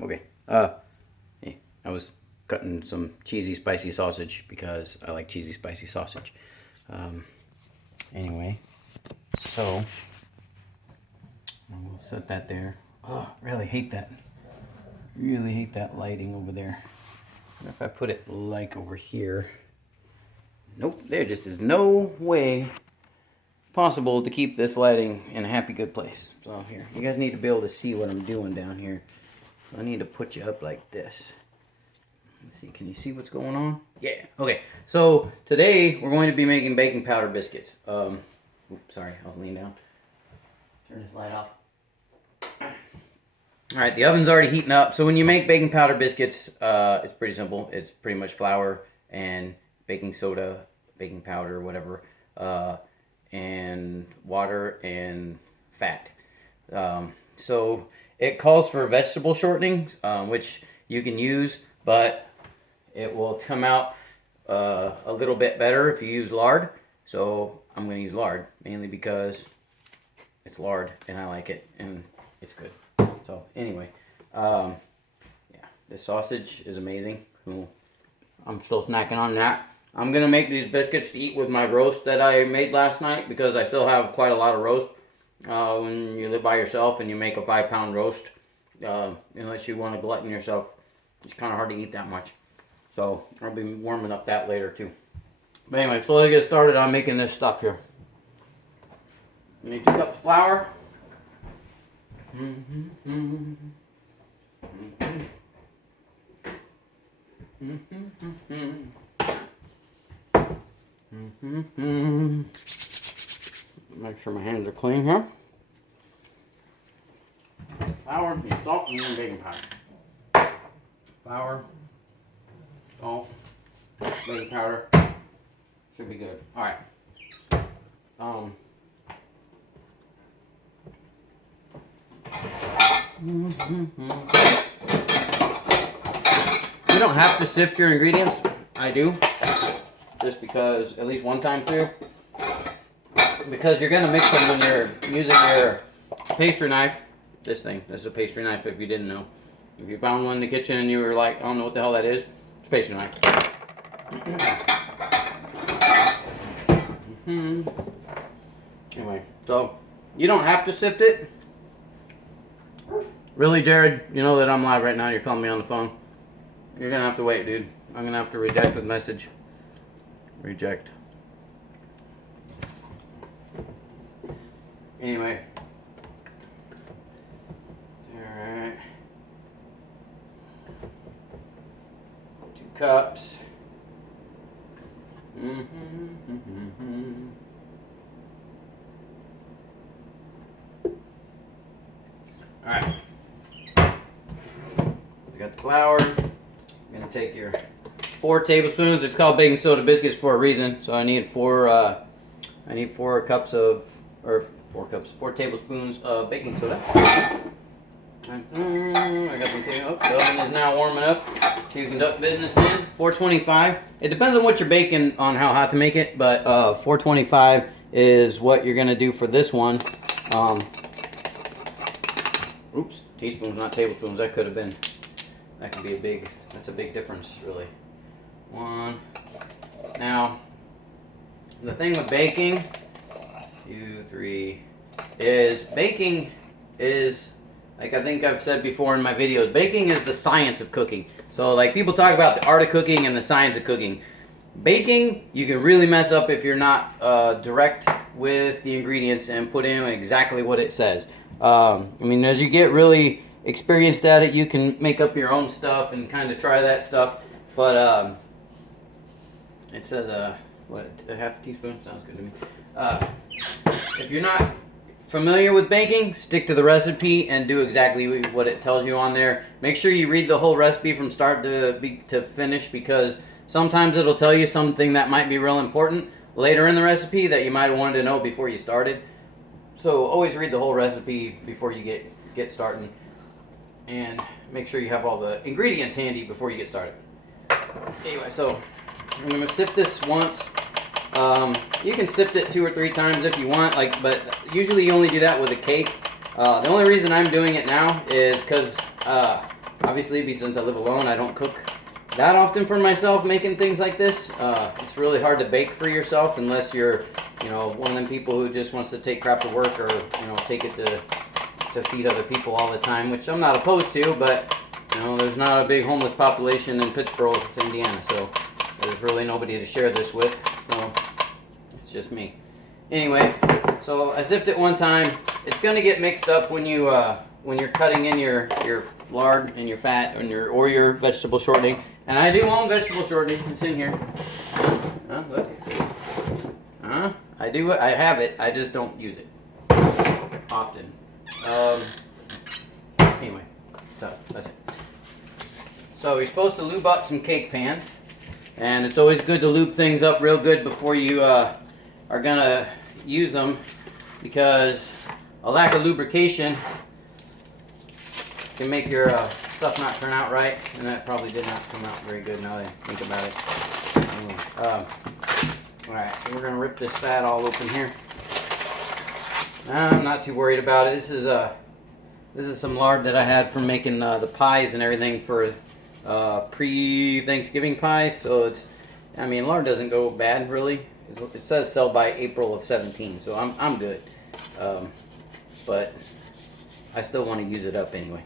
Okay. Yeah, I was cutting some cheesy, spicy sausage because I like cheesy, spicy sausage. Anyway, so we'll set that there. Oh, really hate that. Really hate that lighting over there. And if I put it like over here, nope, there just is no way possible to keep this lighting in a happy, good place. So here, you guys need to be able to see what I'm doing down here. So I need to put you up like this. Let's see, can you see what's going on? Yeah, okay. So today we're going to be making baking powder biscuits. Oops, sorry, I was leaning down. Turn this light off. All right, the oven's already heating up. So when you make baking powder biscuits, it's pretty simple. It's pretty much flour and baking soda, baking powder, whatever, and water and fat. So it calls for vegetable shortening, which you can use, but it will come out a little bit better if you use lard. So I'm going to use lard, mainly because it's lard and I like it and it's good. So anyway, yeah, this sausage is amazing. I'm still snacking on that. I'm going to make these biscuits to eat with my roast that I made last night because I still have quite a lot of roast. When you live by yourself and you make a 5-pound roast, unless you want to glutton yourself, it's kind of hard to eat that much. So I'll be warming up that later too. But anyway, so let's get started on making this stuff here. You need 2 cups of flour. Make sure my hands are clean here. Flour, and salt, and then baking powder. Flour, salt, baking powder. Should be good. All right. You don't have to sift your ingredients. I do, just because at least one time through. Because you're gonna mix them when you're using your pastry knife. This is a pastry knife. If you didn't know, if you found one in the kitchen and you were like, I don't know what the hell that is, it's a pastry knife. Anyway, so you don't have to sift it. Really, Jared? You know that I'm live right now. You're calling me on the phone. You're gonna have to wait, dude. I'm gonna have to reject the message. Reject. Anyway. Alright. 2 cups. Alright. We got the flour. I'm going to take your 4 tablespoons. It's called baking soda biscuits for a reason. So I need 4 tablespoons of baking soda. I got some the oven is now warm enough to conduct business in. 425. It depends on what you're baking on how hot to make it, but 425 is what you're going to do for this one. Oops, teaspoons, not tablespoons. That could be that's a big difference, really. 1. Now, the thing with baking, 2, 3, is baking is, like I think I've said before in my videos, baking is the science of cooking. So like people talk about the art of cooking and the science of cooking. Baking, you can really mess up if you're not direct with the ingredients and put in exactly what it says. I mean, as you get really experienced at it, you can make up your own stuff and kind of try that stuff. But it says a half teaspoon sounds good to me. If you're not familiar with baking, stick to the recipe and do exactly what it tells you on there. Make sure you read the whole recipe from start to finish, because sometimes it'll tell you something that might be real important later in the recipe that you might have wanted to know before you started. So always read the whole recipe before you get started, and make sure you have all the ingredients handy before you get started. Anyway, so I'm going to sift this once. You can sift it 2 or 3 times if you want, but usually you only do that with a cake. The only reason I'm doing it now is because obviously, since I live alone, I don't cook that often for myself making things like this. It's really hard to bake for yourself unless you're, one of them people who just wants to take crap to work or, take it to feed other people all the time, which I'm not opposed to, but, there's not a big homeless population in Pittsburgh, Indiana, so there's really nobody to share this with, so it's just me. Anyway, so I zipped it one time. It's going to get mixed up when you're cutting in your lard and your fat and your vegetable shortening. And I do own vegetable shortening. It's in here. Look. I have it. I just don't use it often. Anyway, so that's it. So you're supposed to lube up some cake pans, and it's always good to lube things up real good before you are gonna use them, because a lack of lubrication can make your stuff not turn out right, and that probably did not come out very good now that I think about it. Alright, so we're going to rip this fat all open here. I'm not too worried about it. This is some lard that I had from making the pies and everything for pre-Thanksgiving pies, so lard doesn't go bad really. It says sell by April of 17, so I'm good. But I still want to use it up anyway.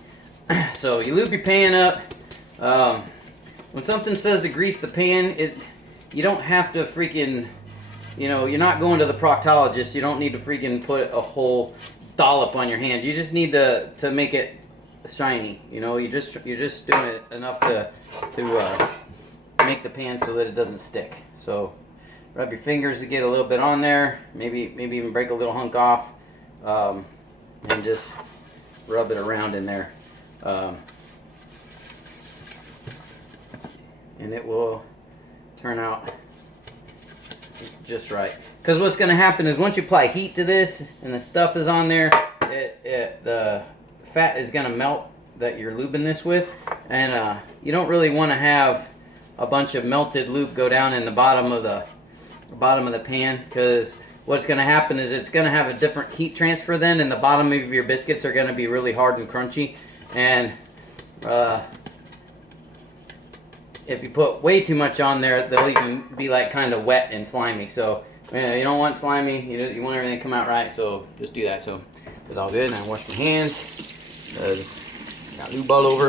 So you lube your pan up. When something says to grease the pan, you don't have to freaking, you're not going to the proctologist. You don't need to freaking put a whole dollop on your hand. You just need to make it shiny. You're just doing it enough to make the pan so that it doesn't stick. So rub your fingers to get a little bit on there. Maybe even break a little hunk off, and just rub it around in there. And it will turn out just right. Because what's going to happen is once you apply heat to this and the stuff is on there, the fat is going to melt that you're lubing this with, and you don't really want to have a bunch of melted lube go down in the bottom of the pan, because what's going to happen is it's going to have a different heat transfer then, and the bottom of your biscuits are going to be really hard and crunchy. And if you put way too much on there, they'll even be like kind of wet and slimy. So you don't want slimy. You want everything to come out right. So just do that. So it's all good. And I wash my hands because I got lube all over.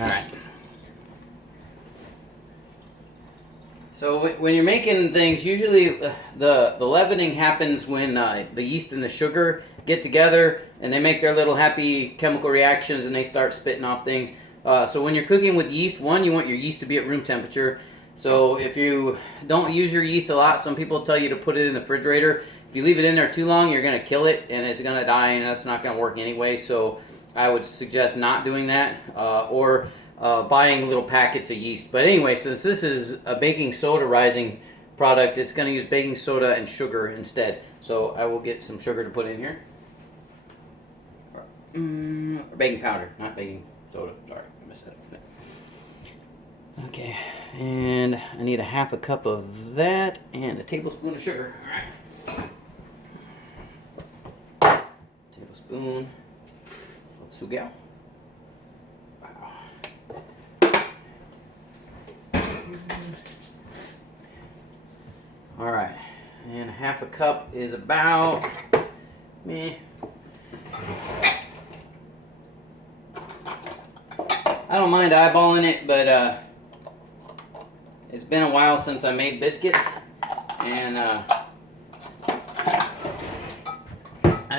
All right. So when you're making things, usually the leavening happens when the yeast and the sugar get together and they make their little happy chemical reactions and they start spitting off things. So when you're cooking with yeast, one, you want your yeast to be at room temperature. So if you don't use your yeast a lot, some people tell you to put it in the refrigerator. If you leave it in there too long, you're going to kill it and it's going to die, and that's not going to work anyway. So I would suggest not doing that, or buying little packets of yeast. But anyway, since this is a baking soda rising product, it's going to use baking soda and sugar instead. So I will get some sugar to put in here. Or baking powder, not baking soda. Sorry, I messed that up. Okay, and I need a half a cup of that and a tablespoon of sugar. All right. Tablespoon of sugar. All right, and half a cup is about meh. I don't mind eyeballing it, but it's been a while since I made biscuits, and I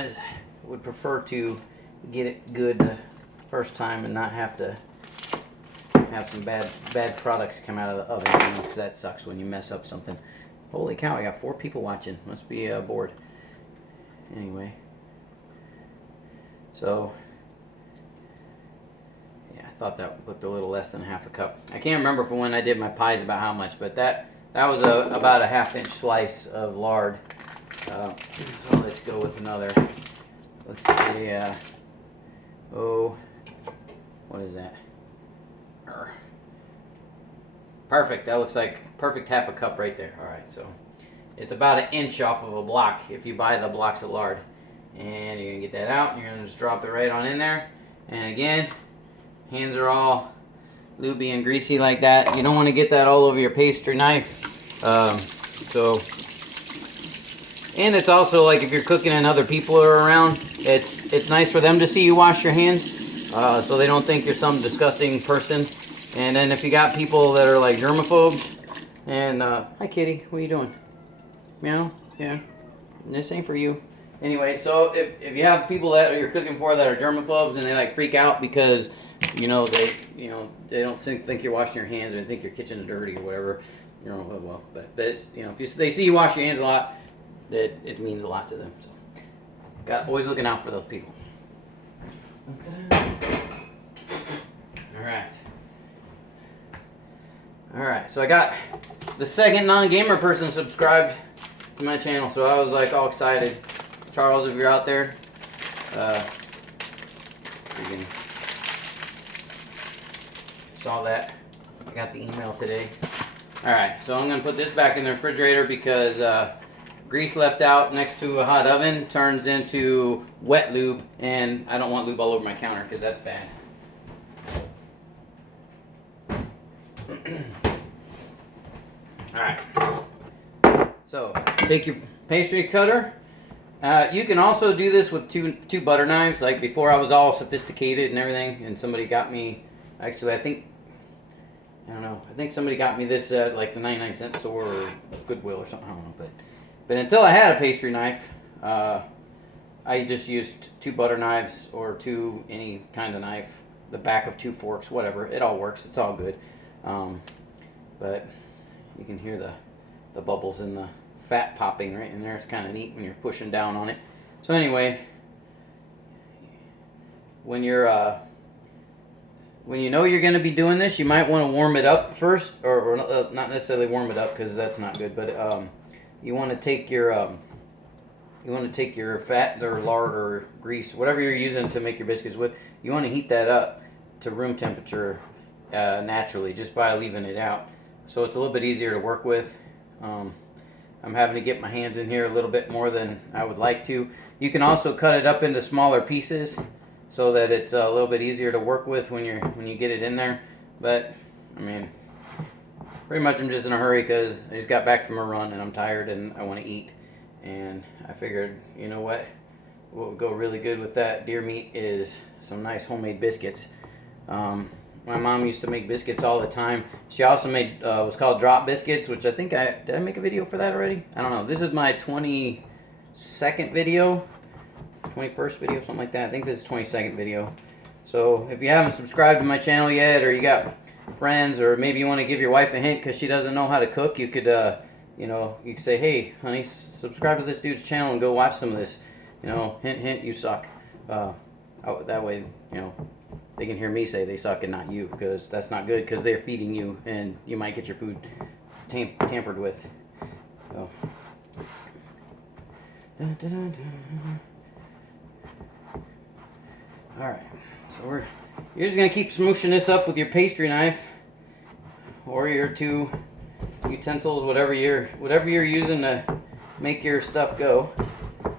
just would prefer to get it good the first time and not have to have some bad products come out of the oven, because that sucks when you mess up something. Holy cow, I got 4 people watching. Must be bored. Anyway. So, yeah, I thought that looked a little less than half a cup. I can't remember from when I did my pies about how much, but that was about a ½ inch slice of lard. So let's go with another. Let's see, what is that? Perfect. That looks like perfect half a cup right there. All right, so It's about an inch off of a block if you buy the blocks of lard. And you're gonna get that out, and you're gonna just drop it right on in there. And again, hands are all lubey and greasy like that. You don't want to get that all over your pastry knife. And it's also like if you're cooking and other people are around, it's nice for them to see you wash your hands, so they don't think you're some disgusting person. And then if you got people that are like germaphobes, and hi kitty, what are you doing? Meow? Yeah. This ain't for you. Anyway, so if you have people that you're cooking for that are germaphobes and they like freak out because they don't think you're washing your hands and they think your kitchen's dirty or whatever, but it's, if they see you wash your hands a lot, it means a lot to them. So always looking out for those people. All right, so I got the second non-gamer person subscribed to my channel, so I was like all excited. Charles, if you're out there, saw that. I got the email today. All right, so I'm gonna put this back in the refrigerator because grease left out next to a hot oven turns into wet lube, and I don't want lube all over my counter because that's bad. All right, so take your pastry cutter. You can also do this with two butter knives. Like before, I was all sophisticated and everything, and somebody got me. Actually, I think somebody got me this at like the 99-cent store or Goodwill or something. I don't know, but until I had a pastry knife, I just used two butter knives or any kind of knife, the back of two forks, whatever. It all works. It's all good. But you can hear the bubbles in the fat popping right in there. It's kind of neat when you're pushing down on it. So anyway, when you know you're going to be doing this, you might want to warm it up first, or not necessarily warm it up because that's not good. But you want to take your fat or lard or grease, whatever you're using to make your biscuits with. You want to heat that up to room temperature naturally, just by leaving it out. So it's a little bit easier to work with. I'm having to get my hands in here a little bit more than I would like to. You can also cut it up into smaller pieces so that it's a little bit easier to work with when you get it in there. But I mean, pretty much I'm just in a hurry because I just got back from a run and I'm tired and I want to eat. And I figured, you know what would go really good with that deer meat is some nice homemade biscuits. My mom used to make biscuits all the time. She also made what's called drop biscuits, which I think did I make a video for that already? I don't know. This is my 22nd video, 21st video, something like that. I think this is 22nd video. So if you haven't subscribed to my channel yet, or you got friends, or maybe you want to give your wife a hint because she doesn't know how to cook, you could, you could say, hey, honey, subscribe to this dude's channel and go watch some of this. Hint, hint, you suck. That way, they can hear me say they suck and not you, because that's not good, because they're feeding you and you might get your food tampered with. So. Alright, so you're just going to keep smooshing this up with your pastry knife or your two utensils, whatever you're using to make your stuff go.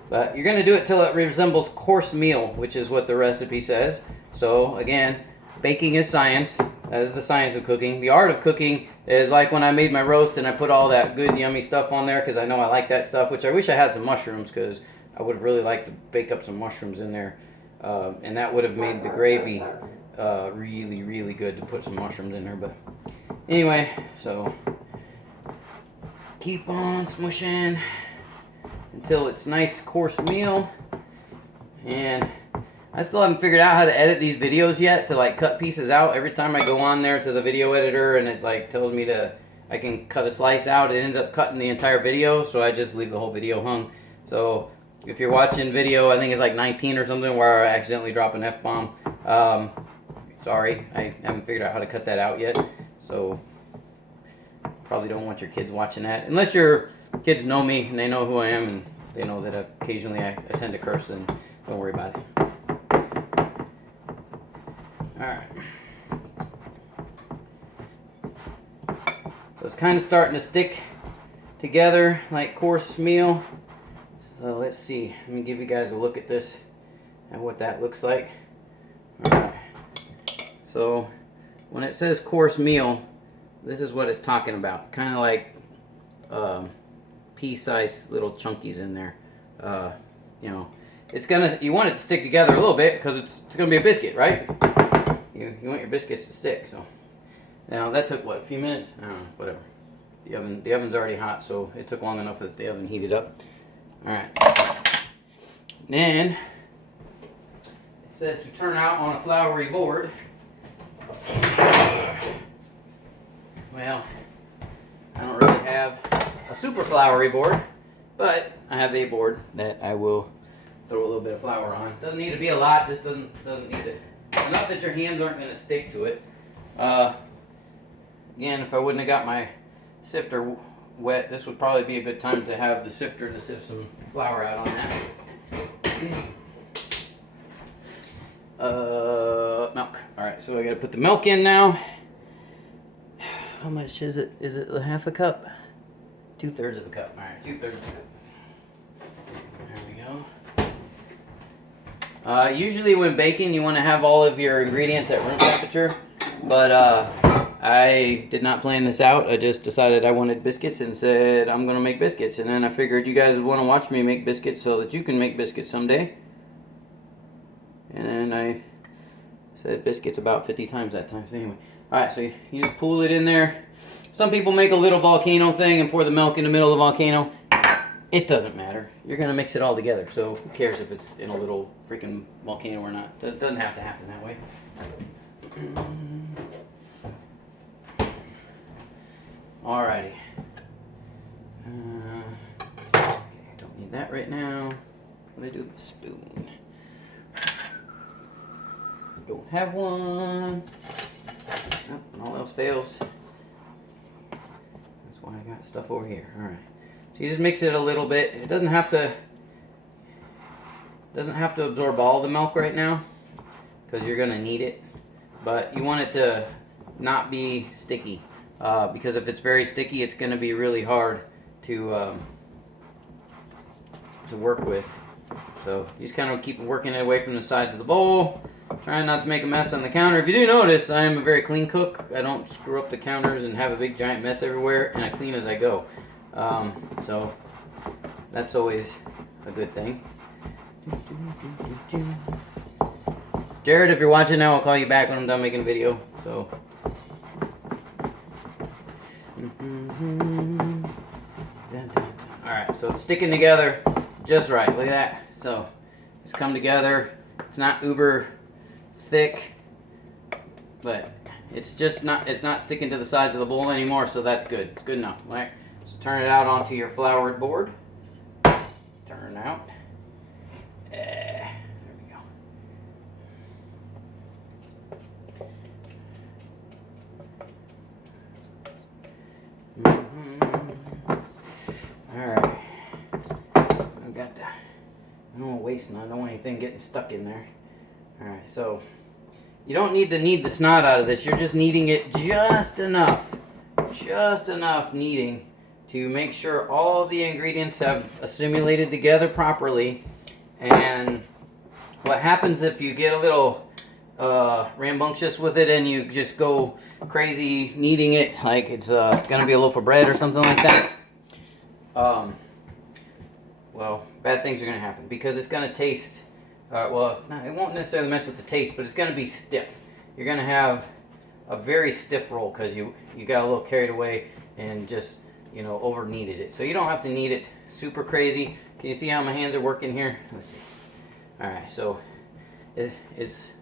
But you're going to do it till it resembles course meal, which is what the recipe says. So again, baking is science. That is the science of cooking. The art of cooking is like when I made my roast and I put all that good yummy stuff on there because I know I like that stuff, which I wish I had some mushrooms because I would have really liked to bake up some mushrooms in there. And that would have made the gravy really, really good to put some mushrooms in there. But anyway, so keep on smushing until it's nice course meal. And I still haven't figured out how to edit these videos yet to like cut pieces out. Every time I go on there to the video editor and it like tells me I can cut a slice out, it ends up cutting the entire video, so I just leave the whole video hung. So if you're watching video, I think it's like 19 or something, where I accidentally drop an F-bomb, sorry, I haven't figured out how to cut that out yet. So probably don't want your kids watching that, unless your kids know me and they know who I am and they know that occasionally I tend to curse, and don't worry about it. Alright. So it's kind of starting to stick together like course meal. So let's see. Let me give you guys a look at this and what that looks like. All right. So when it says course meal, this is what it's talking about. Kind of like pea-sized little chunkies in there. You know, you want it to stick together a little bit because it's gonna be a biscuit, right? You want your biscuits to stick. So now that took what, a few minutes? I don't know, whatever. The oven's already hot, so it took long enough that the oven heated up. All right. Then it says to turn out on a floury board. Well, I don't really have a super floury board, but I have a board that I will throw a little bit of flour on. Doesn't need to be a lot. Just doesn't need to. Enough that your hands aren't going to stick to it. Again, if I wouldn't have got my sifter wet, this would probably be a good time to have the sifter to sift some flour out on that. Milk. All right, so I got to put the milk in now. How much is it? Is it a half a cup? 2/3 of a cup. All right, 2/3 of a cup. There we go. Usually when baking, you want to have all of your ingredients at room temperature, but I did not plan this out. I just decided I wanted biscuits and said I'm going to make biscuits. And then I figured you guys would want to watch me make biscuits so that you can make biscuits someday. And then I said biscuits about 50 times that time. So anyway. Alright, so you just pull it in there. Some people make a little volcano thing and pour the milk in the middle of the volcano. It doesn't matter. You're going to mix it all together. So who cares if it's in a little freaking volcano or not. It doesn't have to happen that way. Alrighty. Okay, don't need that right now. What do I do with the spoon? Don't have one. Oh, when all else fails. That's why I got stuff over here. Alright. So you just mix it a little bit. It doesn't have to absorb all the milk right now because you're gonna need it. But you want it to not be sticky. Because if it's very sticky, it's going to be really hard to work with. So you just kind of keep working it away from the sides of the bowl, trying not to make a mess on the counter. If you do notice, I am a very clean cook. I don't screw up the counters and have a big giant mess everywhere, and I clean as I go. So that's always a good thing. Jared, if you're watching now, I'll call you back when I'm done making a video. So. Alright, so it's sticking together just right. Look at that. So it's come together. It's not uber thick, but it's not sticking to the sides of the bowl anymore, so that's good. It's good enough. All right. So turn it out onto your floured board. Turn out. There we go. Alright. I've got that. I don't want to waste none. I don't want anything getting stuck in there. Alright, so you don't need to knead the snot out of this. You're just kneading it just enough. Just enough kneading to make sure all the ingredients have assimilated together properly. And what happens if you get a little rambunctious with it and you just go crazy kneading it like it's gonna be a loaf of bread or something like that, well, bad things are gonna happen because it's gonna taste well, no, it won't necessarily mess with the taste, but it's gonna be stiff. You're gonna have a very stiff roll because you got a little carried away and just, you know, over kneaded it. So you don't have to knead it super crazy. Can you see how my hands are working here? Let's see. Alright, so it's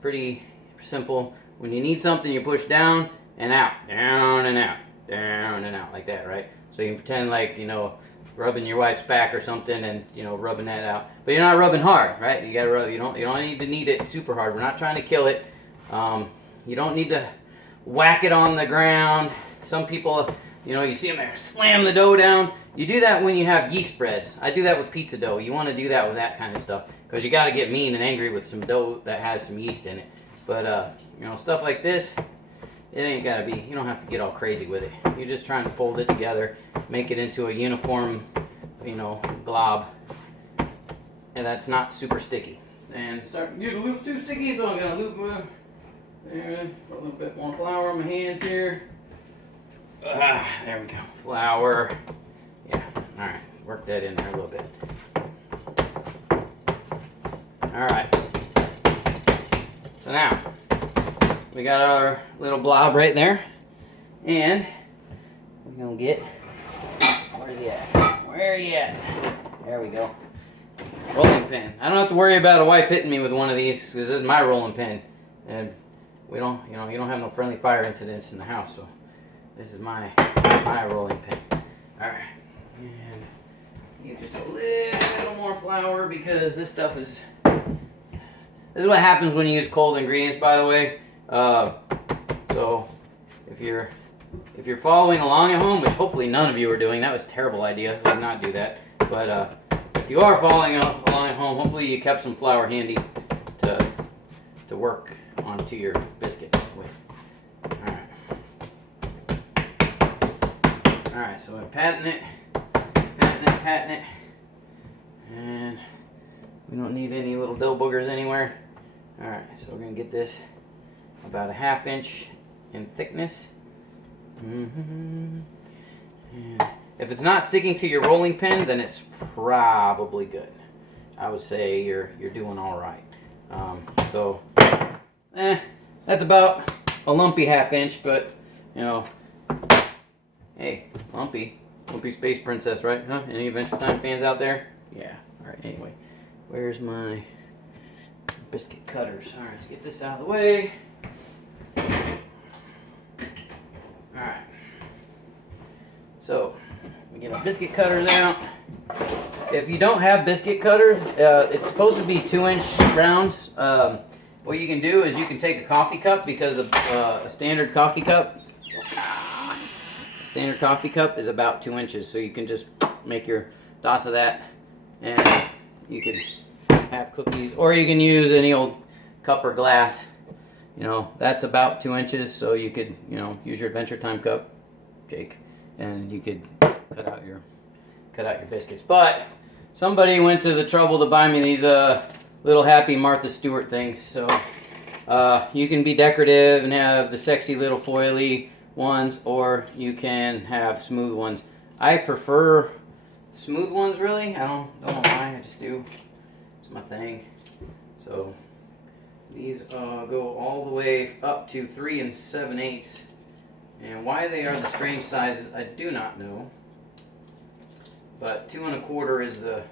pretty simple. When you need something, you push down and out, down and out, down and out, like that, right? So you can pretend like, you know, rubbing your wife's back or something and, you know, rubbing that out. But you're not rubbing hard, right? You gotta rub, you don't need to knead it super hard. We're not trying to kill it. You don't need to whack it on the ground. Some people, you know, you see them there, slam the dough down. You do that when you have yeast breads. I do that with pizza dough. You want to do that with that kind of stuff because you got to get mean and angry with some dough that has some yeast in it. But, you know, stuff like this, it ain't gotta be, you don't have to get all crazy with it. You're just trying to fold it together, make it into a uniform, you know, glob. And that's not super sticky. And start getting a little too sticky, so I'm gonna loop there, put a little bit more flour on my hands here. There we go. Flour. Yeah, alright. Work that in there a little bit. Alright. So now, we got our little blob right there. And we're gonna get, where's he at? Where are you at? There we go. Rolling pin. I don't have to worry about a wife hitting me with one of these because this is my rolling pin. And we don't, you know, you don't have no friendly fire incidents in the house, so this is my rolling pin. Alright. And you just a little more flour because this stuff is, this is what happens when you use cold ingredients, by the way. So if you're following along at home, which hopefully none of you are doing, that was a terrible idea. I would not do that. But if you are following along at home, hopefully you kept some flour handy to work onto your biscuits with. Alright, so I'm patting it, and we don't need any little dough boogers anywhere. Alright, so we're going to get this about a 1/2 inch in thickness. And if it's not sticking to your rolling pin, then it's probably good. I would say you're doing all right. That's about a lumpy 1/2 inch, but you know, hey, lumpy space princess, right? Huh? Any Adventure Time fans out there? Yeah. All right. Anyway, where's my biscuit cutters? All right, let's get this out of the way. All right. So we get our biscuit cutters out. If you don't have biscuit cutters, it's supposed to be 2-inch rounds. What you can do is you can take a coffee cup, because a standard coffee cup is about 2 inches. So you can just make your dots of that, and you can have cookies, or you can use any old cup or glass. You know, that's about 2 inches. So you could, you know, use your Adventure Time cup, Jake, and you could cut out your biscuits. But somebody went to the trouble to buy me these little Happy Martha Stewart things. So you can be decorative and have the sexy little foily ones, or you can have smooth ones. I prefer smooth ones, really. I don't know why, I just do. It's my thing. So these go all the way up to 3 7/8. And why they are the strange sizes, I do not know. But 2 1/4 is the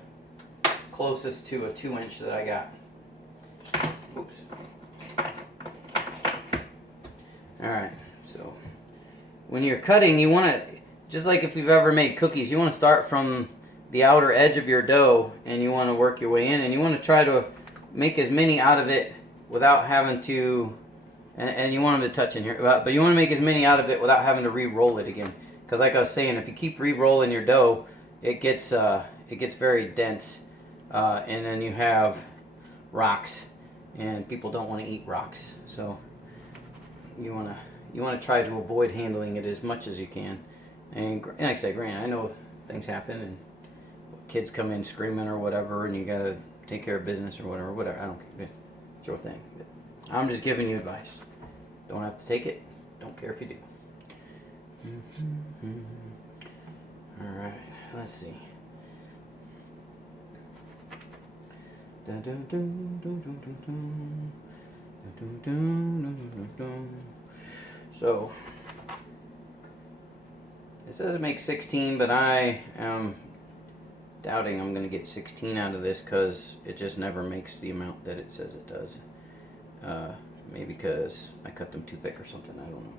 closest to a 2-inch that I got. Oops. Alright, so when you're cutting, you want to, just like if you've ever made cookies, you want to start from the outer edge of your dough and you want to work your way in, and you want to try to make as many out of it without having to, and you want them to touch in here, but you want to make as many out of it without having to re-roll it again. Because like I was saying, if you keep re-rolling your dough, it gets very dense, and then you have rocks, and people don't want to eat rocks. So you want to try to avoid handling it as much as you can. And like I said, granted, I know things happen and kids come in screaming or whatever, and you gotta take care of business or whatever. I don't care. It's your thing. But I'm just giving you advice. Don't have to take it. Don't care if you do. All right. Let's see. So it says it makes 16, but I am doubting I'm going to get 16 out of this, because it just never makes the amount that it says it does. Maybe because I cut them too thick or something. I don't know.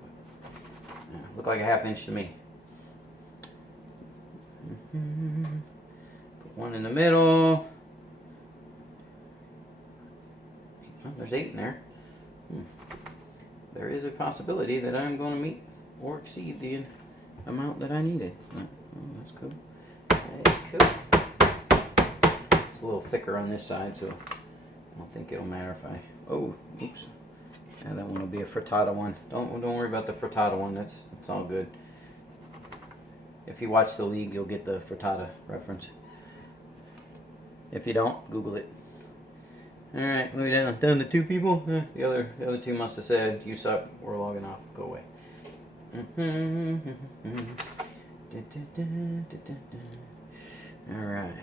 Look like a 1/2 inch to me. Put one in the middle. Well, there's 8 in there. There is a possibility that I'm going to meet or exceed the amount that I needed. Oh, that's cool. That is cool. It's a little thicker on this side, so I don't think it'll matter if I... Oh, oops. Yeah, that one will be a frittata one. Don't worry about the frittata one. It's all good. If you watch the league, you'll get the frittata reference. If you don't, Google it. All right, we're down to 2 people. The other 2 must have said, "You suck. We're logging off. Go away." All right.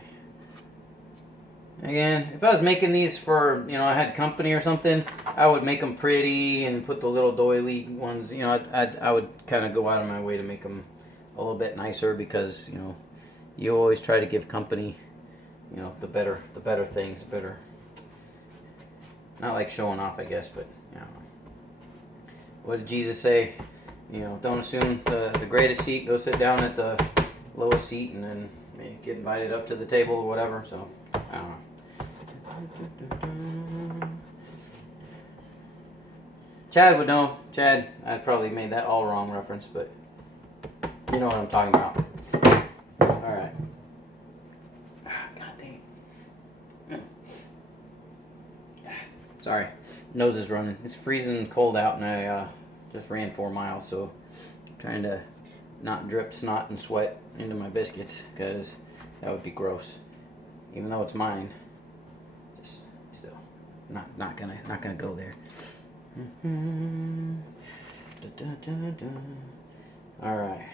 Again, if I was making these for, I had company or something, I would make them pretty and put the little doily ones. I would kind of go out of my way to make them a little bit nicer because you always try to give company, the better things, better. Not like showing off, I guess, but I don't know. What did Jesus say? Don't assume the greatest seat. Go sit down at the lowest seat, and then get invited up to the table or whatever. So I don't know. Chad would know. Chad, I probably made that all wrong reference, but you know what I'm talking about. All right. God dang. Sorry, nose is running. It's freezing cold out, and I just ran 4 miles, so I'm trying to not drip snot and sweat into my biscuits because that would be gross. Even though it's mine, just still not gonna go there. All right,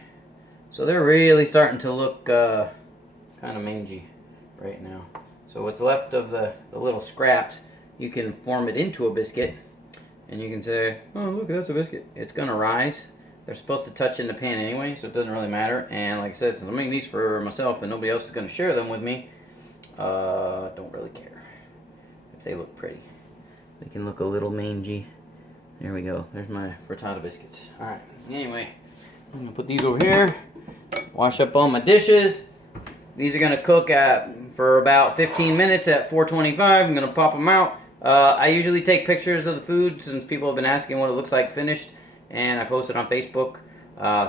so they're really starting to look kind of mangy right now. So what's left of the little scraps, you can form it into a biscuit, and you can say, "Oh, look, that's a biscuit." It's gonna rise. They're supposed to touch in the pan anyway, so it doesn't really matter. And like I said, since I'm making these for myself and nobody else is gonna share them with me, don't really care if they look pretty. They can look a little mangy. There we go. There's my frittata biscuits. All right. Anyway, I'm gonna put these over here. Wash up all my dishes. These are gonna cook for about 15 minutes at 425. I'm gonna pop them out. I usually take pictures of the food since people have been asking what it looks like finished, and I post it on Facebook.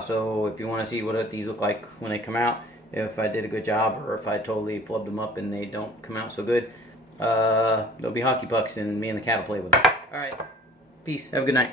So if you want to see what these look like when they come out, if I did a good job or if I totally flubbed them up and they don't come out so good, there'll be hockey pucks and me and the cat will play with them. All right. Peace. Have a good night.